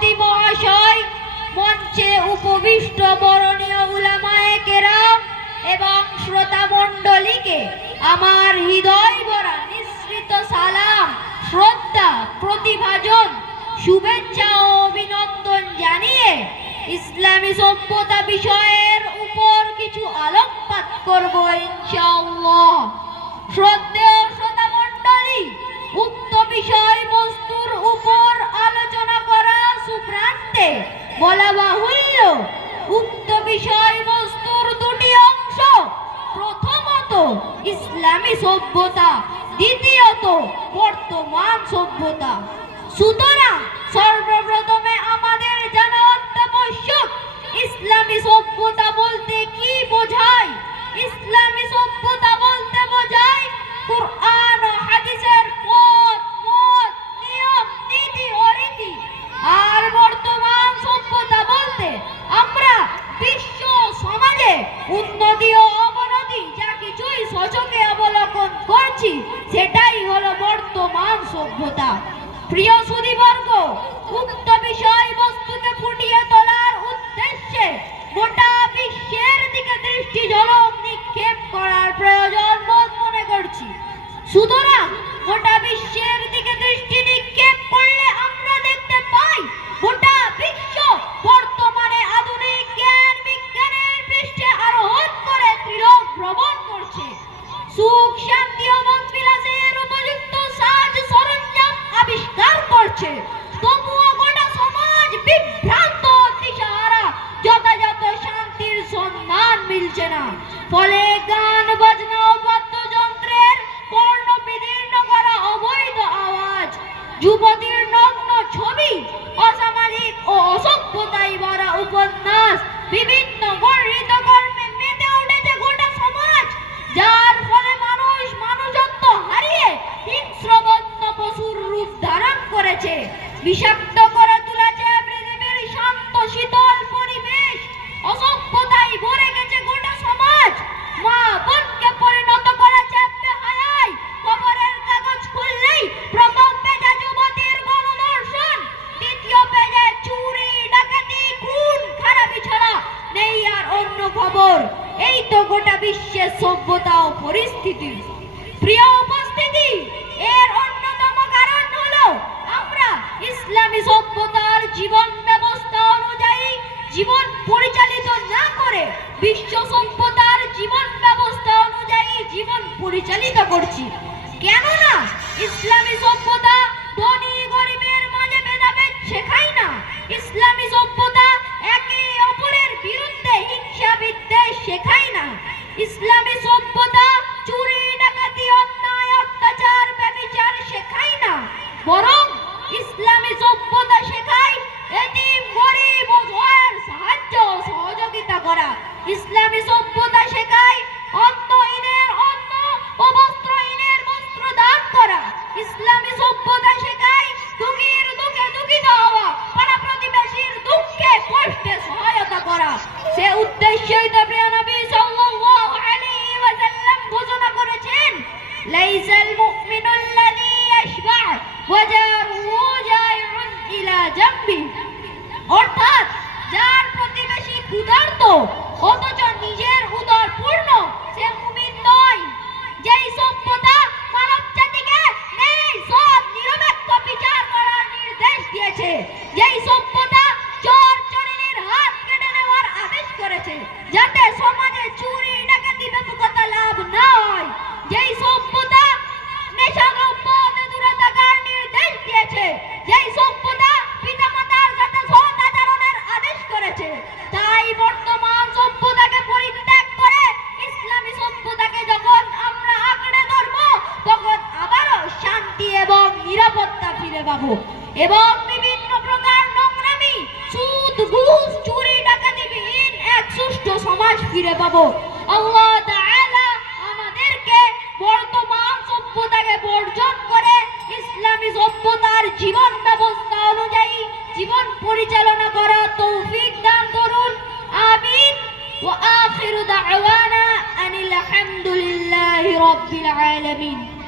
সভাপতি মহাশয় মঞ্চে উপবিষ্ট বরণীয় কেরাম এবং শ্রোতা আমার হৃদয় ভরা নিঃসৃত সালাম, শ্রদ্ধা, প্রতিভাজন, শুভেচ্ছা ও অভিনন্দন জানিয়ে ইসলামী সভ্যতা বিষয়ের উপর কিছু আলোকপাত করব ইনশাআল্লাহ। শ্রদ্ধেয় শ্রোতা মণ্ডলী উক্ত বিষয়বস্তুর ইসলামী সভ্যতা দ্বিতীয়ত বর্তমান সভ্যতা। সুতরাং সর্বপ্রথমে আমাদের জানা অত্যাবশ্যক ইসলামী সভ্যতা বলতে সভ্যতা। প্রিয় সুদীবর্গ উক্ত বিষয়বস্তুকে ফুটিয়ে তোলার উদ্দেশ্যে গোটা বিশ্বের দিকে দৃষ্টি ঝলক নিক্ষেপ করার প্রয়োজন বোধ মনে করছি। সুতরাং আবিষ্কার তবুও গোটা সমাজ বিভ্রান্ত দিশাহারা যথাযথ শান্তির সন্ধান মিলছে না। ফলে গান, বাজনা ও বাদ্যযন্ত্রের বর্ণ বিদীর্ণ করা অবৈধ আওয়াজ, যুবতীর নগ্ন ছবি, অসামাজিক ও অসভ্যতাই ভরা উপন্যাস, বিভিন্ন বিষাক্ত করে তুলেছে পৃথিবীর শান্ত, শীতল পরিবেশ। অসভ্যতাই ভরে গেছে গোটা সমাজ। মা বোনকে পরিণত করেছে চুরি, ডাকাতি, খুন, খারাপি ছাড়া নেই আর অন্য খবর। এই তো গোটা বিশ্বের সভ্যতা ও পরিস্থিতি। প্রিয় ইসলামী সভ্যতার জীবন ব্যবস্থা অনুযায়ী জীবন পরিচালিত না করে বিশ্ব সভ্যতার জীবন ব্যবস্থা অনুযায়ী জীবন পরিচালিত করছি। কেননা ইসলামী সভ্যতা ধনী গরিবের মাঝে ভেদাভেদ শেখায় না। ইসলামী সভ্যতা একে অপরের বিরুদ্ধে হিংসা বিদ্বেষ শেখায় না। ইসলামী সভ্যতা ইসলামী সভ্যতা শেখায় অন্তহীনের অন্ন ও বস্ত্রহীনের বস্ত্র দান করা। ইসলামী সভ্যতা শেখায় দুঃখীর দুঃখে দুঃখিত হওয়া, পাড়া প্রতিবেশীর দুঃখে কষ্টে সহায়তা করা। সে উদ্দেশ্যই তো প্রিয় নবী সাল্লাল্লাহু আলাইহি ওয়াসাল্লাম ঘোষণা করেছেন, লাইসাল মুমিনুল্লাযী ইয়াশবা ওয়া জারুহু জাইউন ইলা জামবি। অর্থাৎ যার প্রতিবেশী ক্ষুধার্ত অথচ নিজের উদর পূর্ণ, সে মুমিন নয়। যেই সভ্যতা মানব জাতিকে সব নিরপেক্ষ বিচার করার নির্দেশ দিয়েছে। যেই সভ্যতা চোর চোরিনীর হাত কেটে নেওয়ার আদেশ করেছে যাতে সমাজে চুরি ডাকাতি ব্যাপকতা লাভ না হয় যেই সভ্যতা নেশাদ্রব্য হতে দূরে থাকার নির্দেশ দিয়েছে যেই সভ্যতা পিতামাতার সাথে সৎ আচরণের আদেশ করেছে তাই বর্তমান সভ্যতাকে পরিত্যাগ করে ইসলামী সভ্যতাকে যখন আমরা আঁকড়ে ধরব তখন আবারও শান্তি এবং নিরাপত্তা ফিরে পাবো এবং বিভিন্ন প্রকার নোংরামি, সুদ, ঘুষ, চুরি ডাকাতিবিহীন এক সুষ্ঠু সমাজ ফিরে পাবো। আল্লাহ তাআলা আমাদেরকে বর্তমান সভ্যতাকে বর্জন করে ইসলামী সভ্যতার জীবন ব্যবস্থা অনুযায়ী জীবন পরিচালনা করা তৌফিক দান করুন। আমিন। ওয়া আখিরু দাওয়ানা আনিল হামদুলিল্লাহি রাব্বিল আলামিন।